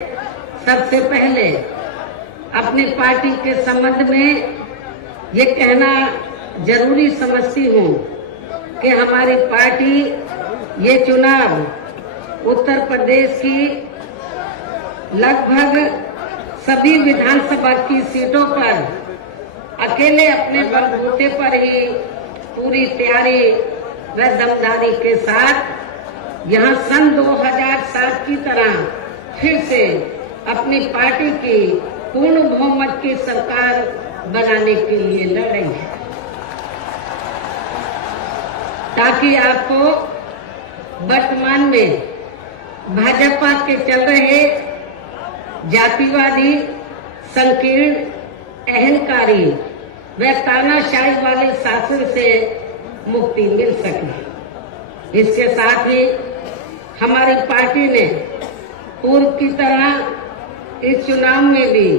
सबसे पहले अपनी पार्टी के संबंध में ये कहना जरूरी समझती हूँ कि हमारी पार्टी ये चुनाव उत्तर प्रदेश की लगभग सभी विधानसभा की सीटों पर अकेले अपने बलबूते पर ही पूरी तैयारी व दमदारी के साथ यहाँ सन 2007 की तरह फिर से अपनी पार्टी की पूर्ण बहुमत की सरकार बनाने के लिए लड़ रही है, ताकि आपको वर्तमान में भाजपा के चल रहे जातिवादी, संकीर्ण, अहंकारी व तानाशाही वाले शासन से मुक्ति मिल सके। इसके साथ ही हमारी पार्टी ने पूर्व की तरह इस चुनाव में भी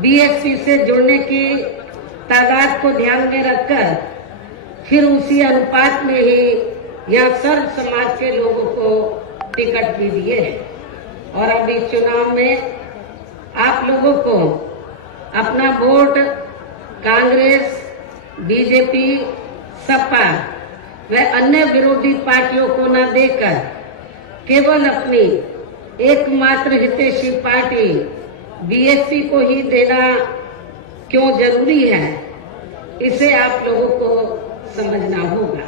बीएसपी से जुड़ने की तादाद को ध्यान में रखकर फिर उसी अनुपात में ही यहाँ सर्व समाज के लोगों को टिकट भी दिए हैं। और अब इस चुनाव में आप लोगों को अपना वोट कांग्रेस, बीजेपी, सपा व अन्य विरोधी पार्टियों को न देकर केवल अपनी एकमात्र हितैषी पार्टी बीएसपी को ही देना क्यों जरूरी है, इसे आप लोगों को समझना होगा।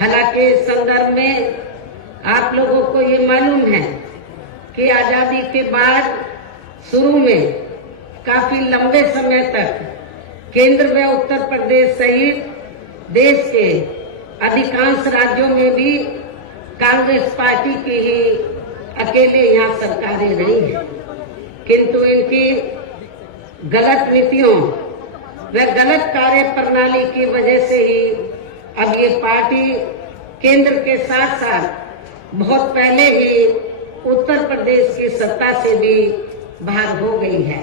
हालांकि इस संदर्भ में आप लोगों को ये मालूम है कि आजादी के बाद शुरू में काफी लंबे समय तक केंद्र व उत्तर प्रदेश सहित देश के अधिकांश राज्यों में भी कांग्रेस पार्टी की ही अकेले यहाँ सरकारें रही हैं, किंतु इनकी गलत नीतियों व गलत कार्य प्रणाली की वजह से ही अब ये पार्टी केंद्र के साथ साथ बहुत पहले ही उत्तर प्रदेश की सत्ता से भी बाहर हो गई है।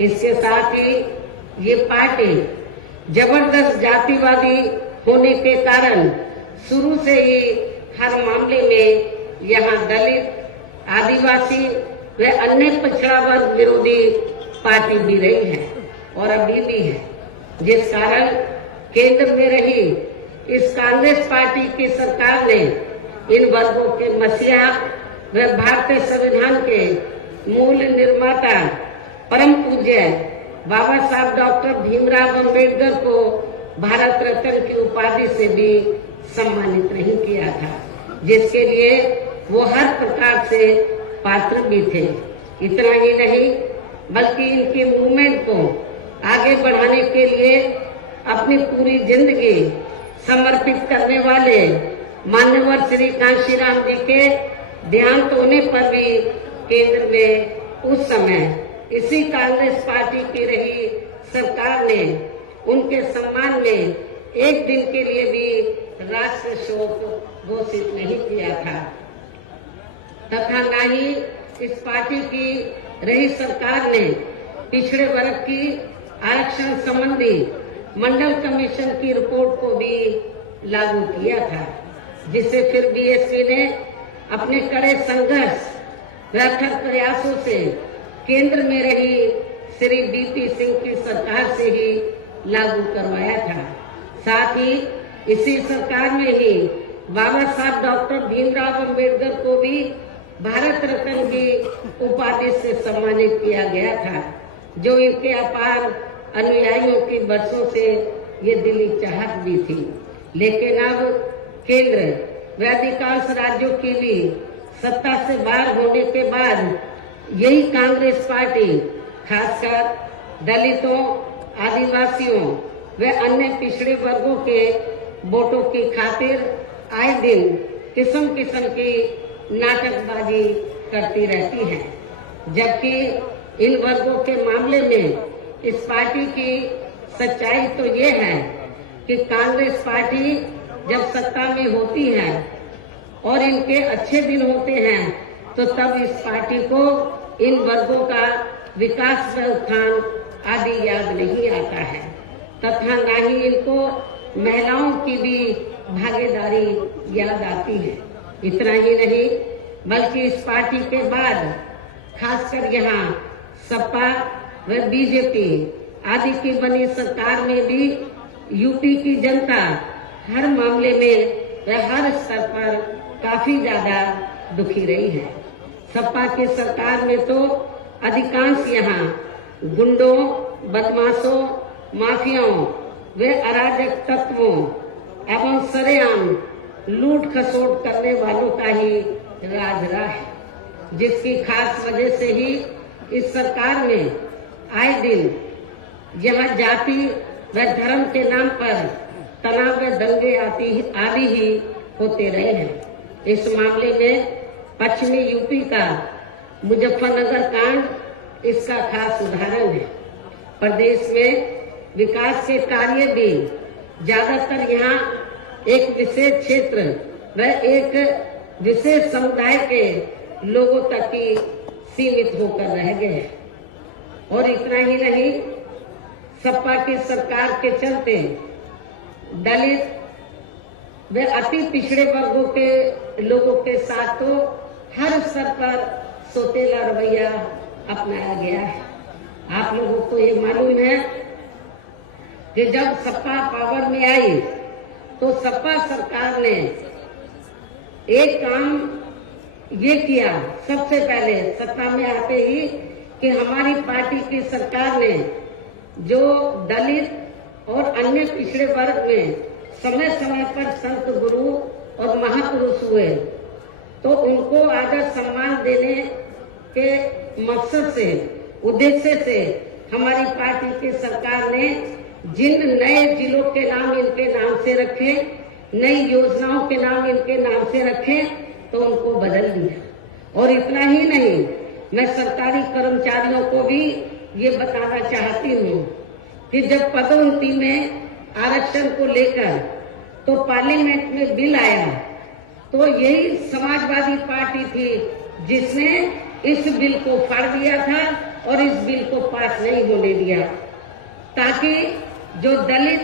इसके साथ ही ये पार्टी जबरदस्त जातिवादी होने के कारण शुरू से ही हर मामले में यहाँ दलित, आदिवासी व अन्य पिछड़ा वर्ग विरोधी पार्टी भी रही है और अभी भी है, जिस कारण केंद्र में रही इस कांग्रेस पार्टी की सरकार ने इन वर्गों के मसीहा व भारतीय संविधान के मूल निर्माता परम पूज्य बाबा साहब डॉक्टर भीमराव अम्बेडकर को भारत रत्न की उपाधि से भी सम्मानित नहीं किया था, जिसके लिए वो हर प्रकार से पात्र भी थे। इतना ही नहीं बल्कि इनकी मूवमेंट को आगे बढ़ाने के लिए अपनी पूरी जिंदगी समर्पित करने वाले मान्यवर श्री कांशीराम जी के देहांत होने पर भी केंद्र में उस समय इसी कांग्रेस पार्टी की रही सरकार ने उनके सम्मान में एक दिन के लिए भी राष्ट्रीय शोक घोषित नहीं किया था, तथा न ही इस पार्टी की रही सरकार ने पिछड़े वर्ग की आरक्षण संबंधी मंडल कमीशन की रिपोर्ट को भी लागू किया था, जिसे फिर बीएसपी ने अपने कड़े संघर्ष व अथक प्रयासों से केंद्र में रही श्री बीपी सिंह की सरकार से ही लागू करवाया था। साथ ही इसी सरकार में ही बाबा साहब डॉक्टर भीमराव अम्बेडकर को भी भारत रत्न की उपाधि से सम्मानित किया गया था, जो इनके अपार अनुयायियों की वर्षों से ये दिली चाहत भी थी। लेकिन अब केंद्र व अधिकांश राज्यों की भी सत्ता से बाहर होने के बाद यही कांग्रेस पार्टी खासकर दलितों, आदिवासियों व अन्य पिछड़े वर्गों के वोटों की खातिर आए दिन किस्म किस्म की नाटकबाजी करती रहती है, जबकि इन वर्गों के मामले में इस पार्टी की सच्चाई तो ये है कि कांग्रेस पार्टी जब सत्ता में होती है और इनके अच्छे दिन होते हैं तो तब इस पार्टी को इन वर्गों का विकास व उत्थान आदि याद नहीं आता है, तथा न ही इनको महिलाओं की भी भागीदारी याद आती है। इतना ही नहीं बल्कि इस पार्टी के बाद खासकर यहाँ सपा व बीजेपी आदि की बनी सरकार में भी यूपी की जनता हर मामले में व हर स्तर पर काफी ज्यादा दुखी रही है। सपा की सरकार में तो अधिकांश यहाँ गुंडों, बदमाशों, माफियाओं व अराजक तत्वों एवं सरेआम लूट खसोट करने वालों का ही राज रहा है, जिसकी खास वजह से ही इस सरकार में आए दिन यहाँ जाति व धर्म के नाम पर तनाव व दंगे आदि ही होते रहे हैं। इस मामले में पश्चिमी यूपी का मुजफ्फरनगर कांड इसका खास उदाहरण है। प्रदेश में विकास के कार्य भी ज्यादातर यहाँ एक विशेष क्षेत्र व एक विशेष समुदाय के लोगों तक ही सीमित होकर रह गए हैं। और इतना ही नहीं, सपा की सरकार के चलते दलित व अति पिछड़े वर्गों के लोगों के साथ तो हर स्तर पर सौतेला रवैया अपनाया गया है। आप लोगों को ये मालूम है कि जब सपा पावर में आई तो सपा सरकार ने एक काम ये किया सबसे पहले सत्ता में आते ही कि हमारी पार्टी की सरकार ने जो दलित और अन्य पिछड़े वर्ग में समय समय पर संत गुरु और महापुरुष हुए तो उनको आदर सम्मान देने के मकसद से, उद्देश्य से हमारी पार्टी की सरकार ने जिन नए जिलों के नाम इनके नाम से रखे, नई योजनाओं के नाम इनके नाम से रखे, तो उनको बदल दिया। और इतना ही नहीं, मैं सरकारी कर्मचारियों को भी ये बताना चाहती हूँ कि जब पदोन्नति में आरक्षण को लेकर तो पार्लियामेंट में बिल आया तो यही समाजवादी पार्टी थी जिसने इस बिल को फाड़ दिया था और इस बिल को पास नहीं होने दिया, ताकि जो दलित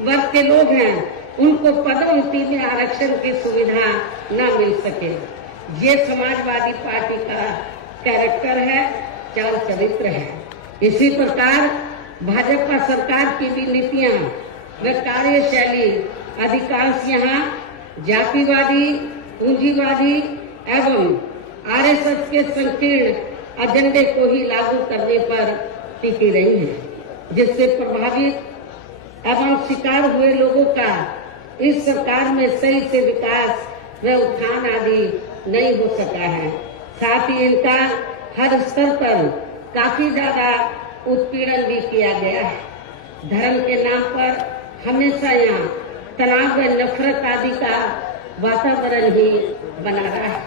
वर्ग के लोग हैं उनको पदोन्नति में आरक्षण की सुविधा न मिल सके। ये समाजवादी पार्टी का कैरेक्टर है, चाल चरित्र है। इसी प्रकार भाजपा सरकार की भी नीतियां व कार्यशैली अधिकांश यहाँ जातिवादी, पूंजीवादी एवं आरएसएस के संकीर्ण एजेंडे को ही लागू करने पर टिकी रही है, जिससे प्रभावित एवं शिकार हुए लोगों का इस सरकार में सही से विकास व उत्थान आदि नहीं हो सका है। साथ ही इनका हर स्तर पर काफी ज्यादा उत्पीड़न भी किया गया है। धर्म के नाम पर हमेशा यहाँ तनाव व नफरत आदि का वातावरण ही बना रहा है,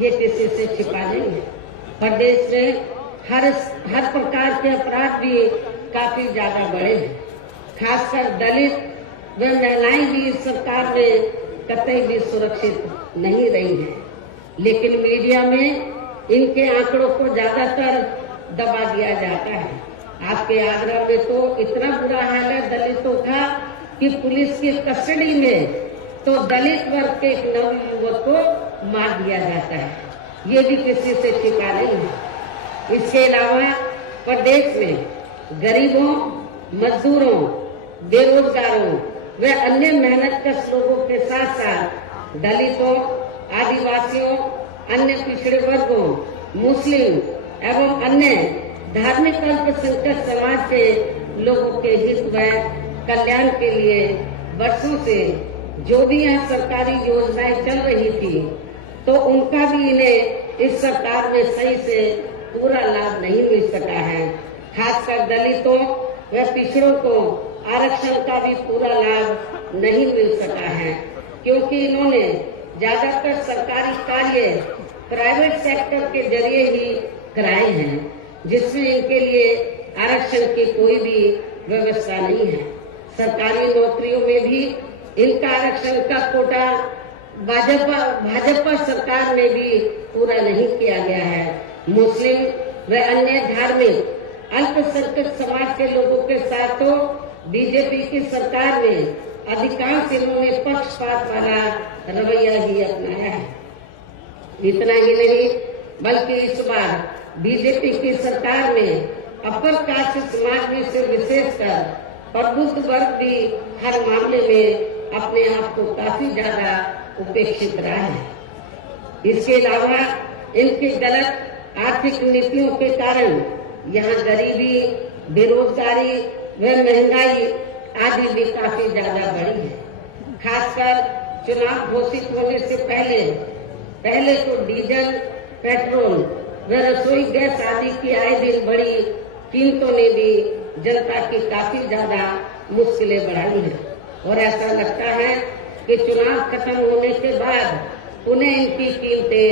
ये किसी से छिपा नहीं है। प्रदेश में हर प्रकार के अपराध भी काफी ज्यादा बढ़े हैं। खासकर दलित व महिलाएं भी इस सरकार में कतई भी सुरक्षित नहीं रही है, लेकिन मीडिया में इनके आंकड़ों को ज्यादातर दबा दिया जाता है। आपके आगरा में तो इतना बुरा हाल है दलितों का कि पुलिस की कस्टडी में तो दलित वर्ग के एक नवयुवक को मार दिया जाता है, ये भी किसी से छिपा नहीं है। इसके अलावा प्रदेश में गरीबों, मजदूरों, बेरोजगारों व अन्य मेहनतकश लोगों के साथ साथ दलितों, आदिवासियों, अन्य पिछड़े वर्गों, मुस्लिम एवं अन्य धार्मिक अल्पसंख्यक समाज के लोगों के हित व कल्याण के लिए वर्षों से जो भी यहाँ सरकारी योजनाएं चल रही थी तो उनका भी इन्हें इस सरकार में सही से पूरा लाभ नहीं मिल सका है। खासकर दलितों व पिछड़ों को आरक्षण का भी पूरा लाभ नहीं मिल सका है, क्योंकि इन्होंने ज्यादातर सरकारी कार्य प्राइवेट सेक्टर के जरिए ही कराए हैं, जिसमें इनके लिए आरक्षण की कोई भी व्यवस्था नहीं है। सरकारी नौकरियों में भी इनका आरक्षण का कोटा भाजपा सरकार में भी पूरा नहीं किया गया है। मुस्लिम व अन्य धार्मिक अल्पसंख्यक समाज के लोगों के साथ तो बीजेपी की सरकार में अधिकांश इन्होंने पक्षपात वाला रवैया ही अपनाया है। इतना ही नहीं बल्कि इस बार बीजेपी की सरकार में अपर कास्ट समाज में से विशेषकर प्रबुद्ध वर्ग भी हर मामले में अपने आप को काफी ज्यादा उपेक्षित रहा है। इसके अलावा इनकी गलत आर्थिक नीतियों के कारण यहाँ गरीबी, बेरोजगारी व महंगाई आदि भी काफी ज्यादा बढ़ी है। खासकर चुनाव घोषित होने से पहले तो डीजल, पेट्रोल व रसोई गैस आदि की आए दिन बढ़ी कीमतों ने भी जनता की काफी ज्यादा मुश्किलें बढ़ाई हैं और ऐसा लगता है कि चुनाव खत्म होने के बाद उन्हें इनकी कीमतें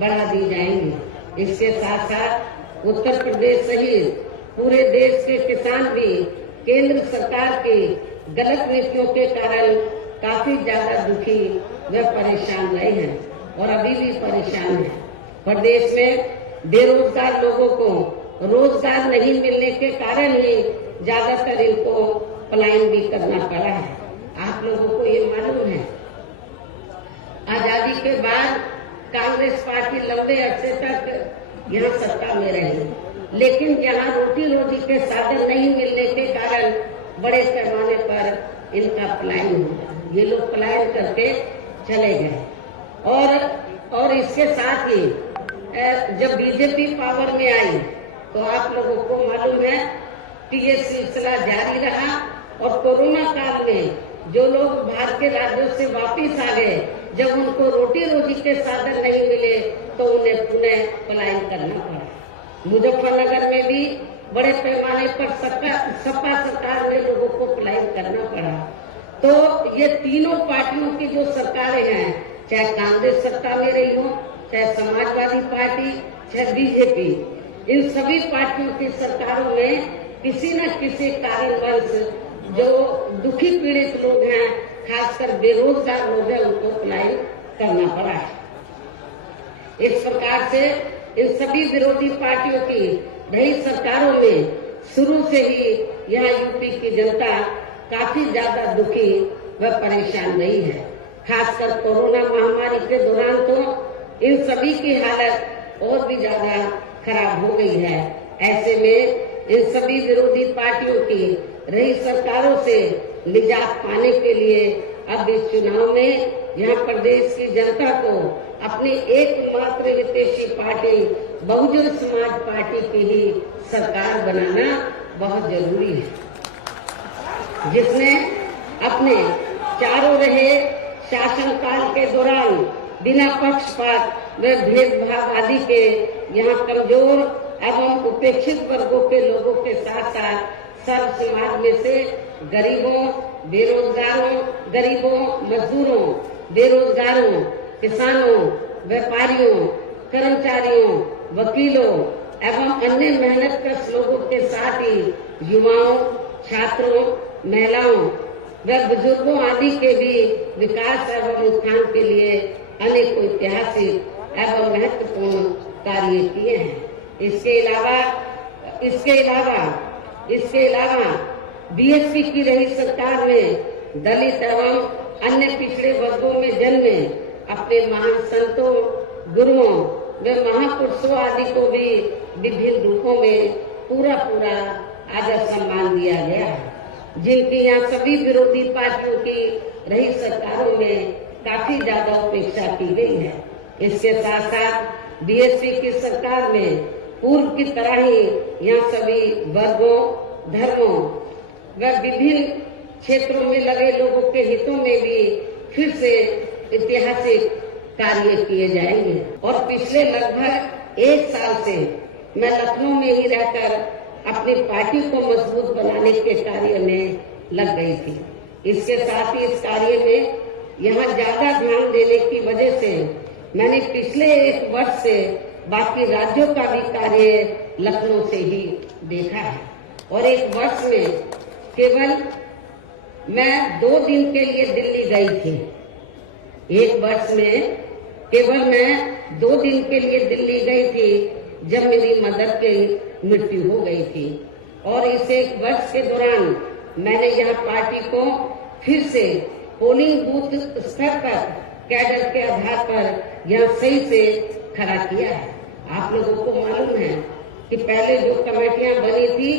बढ़ा दी जाएंगी। इसके साथ साथ उत्तर प्रदेश सहित पूरे देश के किसान भी केंद्र सरकार की गलत नीतियों के कारण काफी ज्यादा दुखी व परेशान रहे हैं और अभी भी परेशान हैं। प्रदेश में बेरोजगार लोगों को रोजगार नहीं मिलने के कारण ही ज्यादातर इनको पलायन भी करना पड़ा है। आप लोगों को ये मालूम है, आजादी के बाद कांग्रेस पार्टी लंबे अरसे तक यहाँ सत्ता में रही, लेकिन यहाँ रोटी रोटी के साधन नहीं मिलने के कारण बड़े पैमाने पर इनका पलायन हुआ। ये लोग पलायन करके चले गए और इसके साथ ही जब बीजेपी पावर में आई तो आप लोगों को मालूम है कि ये सिलसिला जारी रहा और कोरोना काल में जो लोग बाहर के राज्यों से वापस आ गए, जब उनको रोटी रोटी के साधन नहीं मिले तो उन्हें पुनः पलायन करना पड़ा। मुजफ्फरनगर में भी बड़े पैमाने पर सपा सरकार में लोगों को पलायन करना पड़ा। तो ये तीनों पार्टियों की जो सरकारें हैं, चाहे कांग्रेस सत्ता में रही हो, चाहे समाजवादी पार्टी, चाहे बीजेपी, इन सभी पार्टियों की सरकारों में किसी न किसी कारणवश जो दुखी पीड़ित लोग हैं, खासकर बेरोजगार लोग हैं, उनको पलायन करना पड़ा है। इस प्रकार से इन सभी विरोधी पार्टियों की रही सरकारों में शुरू से ही यहाँ यूपी की जनता काफी ज्यादा दुखी व परेशान रही है। खासकर कोरोना महामारी के दौरान तो इन सभी की हालत और भी ज्यादा खराब हो गई है। ऐसे में इन सभी विरोधी पार्टियों की रही सरकारों से निजात पाने के लिए अब इस चुनाव में यहाँ प्रदेश की जनता को अपनी एकमात्र विदेशी पार्टी बहुजन समाज पार्टी की ही सरकार बनाना बहुत जरूरी है, जिसने अपने चारों रहे शासनकाल के दौरान बिना पक्षपात व भेदभाव आदि के यहाँ कमजोर एवं उपेक्षित वर्गों के लोगों के साथ साथ सर्व समाज में से गरीबों, मजदूरों, बेरोजगारों, किसानों, व्यापारियों, कर्मचारियों, वकीलों एवं अन्य मेहनतकश लोगों के साथ ही युवाओं, छात्रों, महिलाओं व बुजुर्गों आदि के भी विकास एवं उत्थान के लिए अनेक ऐतिहासिक एवं महत्वपूर्ण कार्य किए हैं। इसके अलावा बीएसपी की रही सरकार में दलित एवं अन्य पिछड़े वर्गों में जन्मे अपने महान संतों, गुरुओं व महापुरुषों आदि को भी विभिन्न रूपों में पूरा आदर सम्मान दिया गया है, जिनकी यहाँ सभी विरोधी पार्टियों की रही सरकारों में काफी ज्यादा उपेक्षा की गई है। इसके साथ साथ बीएसपी की सरकार में पूर्व की तरह ही यहाँ सभी वर्गों, धर्मों व विभिन्न क्षेत्रों में लगे लोगों के हितों में भी फिर से ऐतिहासिक कार्य किए जाएंगे। और पिछले लगभग 1 साल से मैं लखनऊ में ही रहकर अपनी पार्टी को मजबूत बनाने के कार्य में लग गई थी। इसके साथ ही इस कार्य में यहाँ ज्यादा ध्यान देने की वजह से मैंने पिछले 1 वर्ष से बाकी राज्यों का भी कार्य लखनऊ से ही देखा है और 1 वर्ष में केवल मैं 2 दिन के लिए दिल्ली गई थी। 1 वर्ष में केवल मैं 2 दिन के लिए दिल्ली गई थी जब मेरी मदर की मृत्यु हो गई थी और इस 1 वर्ष के दौरान मैंने यहाँ पार्टी को फिर से पोलिंग बूथ स्तर पर कैडर के आधार पर यहाँ सही से खड़ा किया है। आप लोगों को मालूम है कि पहले जो कमेटियां बनी थी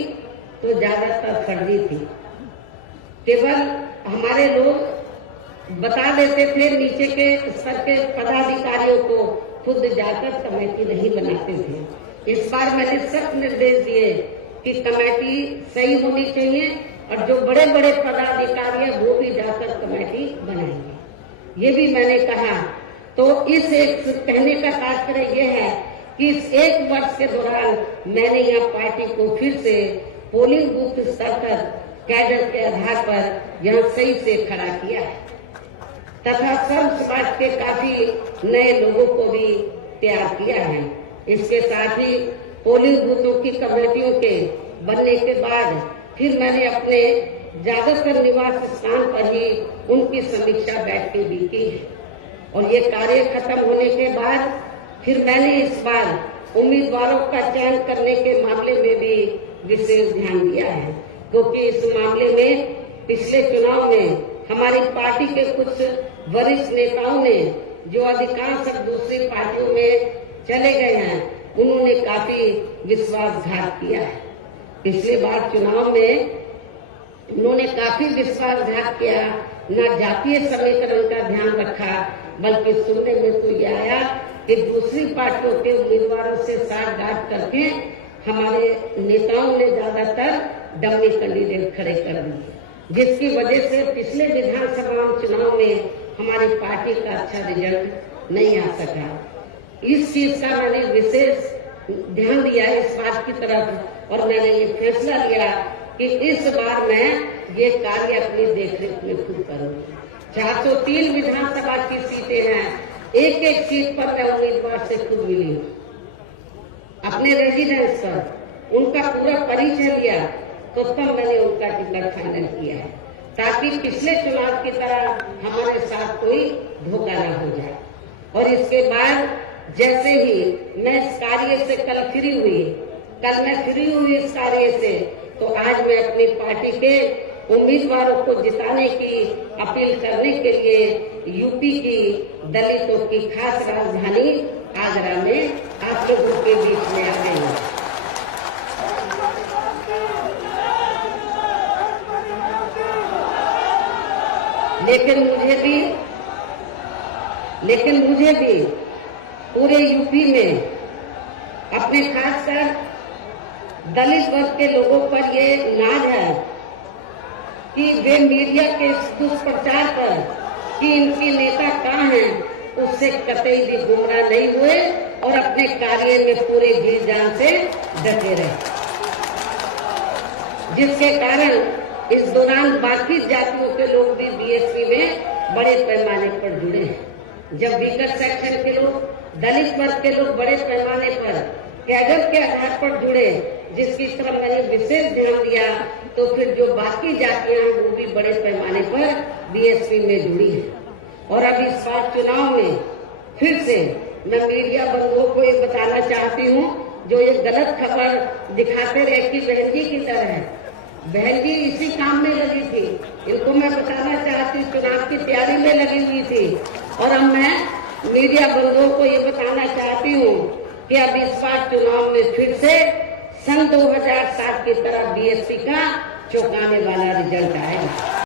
तो ज्यादातर फर्जी थी। केवल हमारे लोग बता देते थे, नीचे के स्तर के पदाधिकारियों को खुद जाकर कमेटी नहीं बनाते थे। इस बार मैंने सख्त निर्देश दिए कि कमेटी सही होनी चाहिए और जो बड़े बड़े पदाधिकारी हैं वो भी जाकर कमेटी बनाएंगे, ये भी मैंने कहा। तो इस एक कहने का तात्पर्य यह है कि इस एक वर्ष के दौरान मैंने यहाँ पार्टी को फिर से पोलिंग बूथ स्तर पर कैडर के आधार पर यहाँ सही से खड़ा किया है तथा सर्व समाज के काफी नए लोगों को भी तैयार किया है। इसके साथ ही पोलिंग बूथों की कमेटियों के बनने के बाद फिर मैंने अपने ज्यादातर निवास स्थान पर ही उनकी समीक्षा बैठकें भी की है और ये कार्य खत्म होने के बाद फिर मैंने इस बार उम्मीदवारों का चयन करने के मामले में भी विशेष ध्यान दिया है, क्योंकि इस मामले में पिछले चुनाव में हमारी पार्टी के कुछ वरिष्ठ नेताओं ने जो अधिकांश दूसरी पार्टियों में चले गए हैं, उन्होंने काफी विश्वासघात किया है। पिछले बार चुनाव में उन्होंने काफी विश्वासघात किया, न जातीय समीकरण का ध्यान रखा, बल्कि सुनने में तो ये आया कि दूसरी पार्टियों के उम्मीदवारों से साठगांठ करके हमारे नेताओं ने ज्यादातर डमी कैंडिडेट खड़े कर दिए, जिसकी वजह से पिछले विधानसभा चुनाव में हमारी पार्टी का अच्छा रिजल्ट नहीं आ सका। इस चीज का मैंने विशेष ध्यान दिया इस बात की तरफ और मैंने ये फैसला लिया कि इस बार मैं ये कार्य अपनी देखरेख में खुद करूंगी। 403 विधानसभा की सीटें हैं, एक एक सीट पर मैं उम्मीदवार से खुद मिली हूँ, अपने रेजिडेंस पर उनका पूरा परिचय लिया, तो तब मैंने उनका टिकट फाइनल किया है, ताकि पिछले चुनाव की तरह हमारे साथ कोई धोखा न हो जाए। और इसके बाद जैसे ही मैं इस कार्य से कल मैं फ्री हुई इस कार्य से, तो आज मैं अपनी पार्टी के उम्मीदवारों को जिताने की अपील करने के लिए यूपी की दलितों की खास राजधानी आगरा में आप लोगों के बीच में आ गई हूँ। लेकिन मुझे भी पूरे यूपी में अपने खासकर दलित वर्ग के लोगों पर ये नाज है कि वे मीडिया के दुष्प्रचार पर कि इनके नेता कहाँ हैं उससे कतई भी गुमराह नहीं हुए और अपने कार्य में पूरे जी जान से डटे रहे, जिसके कारण इस दौरान बाकी जातियों के लोग भी बीएसपी में बड़े पैमाने पर जुड़े हैं। जब वीकर सेक्शन के लोग, दलित वर्ग के लोग बड़े पैमाने पर कैडर के आधार पर जुड़े, जिसकी तरफ मैंने विशेष ध्यान दिया, तो फिर जो बाकी जातियां हैं वो भी बड़े पैमाने पर बीएसपी में जुड़ी है। और अब इस बार चुनाव में फिर से मैं मीडिया बंधुओं को ये बताना चाहती हूँ, जो ये गलत खबर दिखाते रहे कि बहन जी की तरह है, बहन जी इसी काम में लगी थी, इनको मैं बताना चाहती हूँ चुनाव की तैयारी में लगी हुई थी। और अब मैं मीडिया बंधुओं को ये बताना चाहती हूँ कि अब इस बार चुनाव में फिर से सन 2007 की तरह बीएसपी का चौंकाने वाला रिजल्ट आएगा।